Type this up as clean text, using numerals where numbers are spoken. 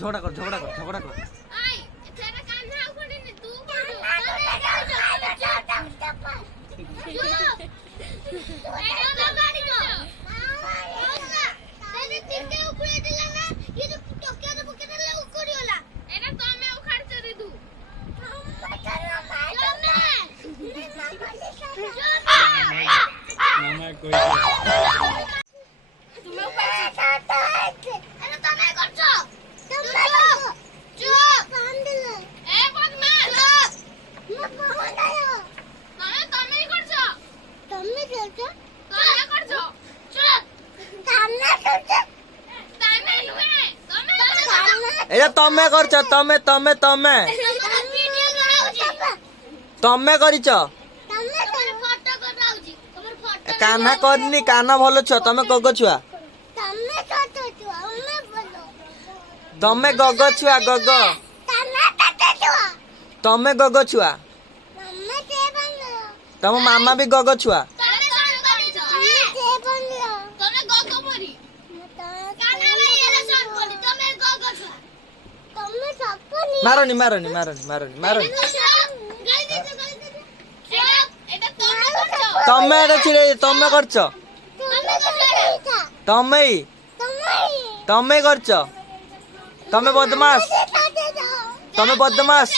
ঝগড়া কর ঝগড়া কর ঝগড়া কর আই তেরা কান্না উখড়ি নি তু করো এটা গাড়ি গো তেরে তিনটে উপরে দিলা না ये टोकिया तो बुके दिला उखড়িওলা এটা তো আমি উখাড়তে দিদু মামা কই তুমি এটা তুমি করছো চুপ কান দিল এ বদমাশ তুমি করছো তুমি করছো তুমি করছো চুপ কান্না করছো তুমি নয় তুমি এটা তমে করছ তমে তমে তমে ভিডিও করাউছি তমে করিছ তুমি ফটো করাউছি তোমার ফটো কাহ্না করনি কাহ্না ভালো ছ তমে গগ ছুয়া তুমি কত তো আমি বলো তমে গগ ছুয়া গগ তুমি কত তো তমে গগ ছুয়া তুমি কে বলো তম মামা ବି গগ ছুয়া তুমি কোন করিছো তুমি কে বলো তুমি গগ পরি কানা ভাই এরা সব বলি তুমি গগ ছো তুমি সপনি মারনি মারনি মারনি মারনি মারনি এটা তুমি করছো তমে এটা ছিড়ে তমে করছ তুমি করছো তমে তমে করছ তমে বদমাস তমে বদমাস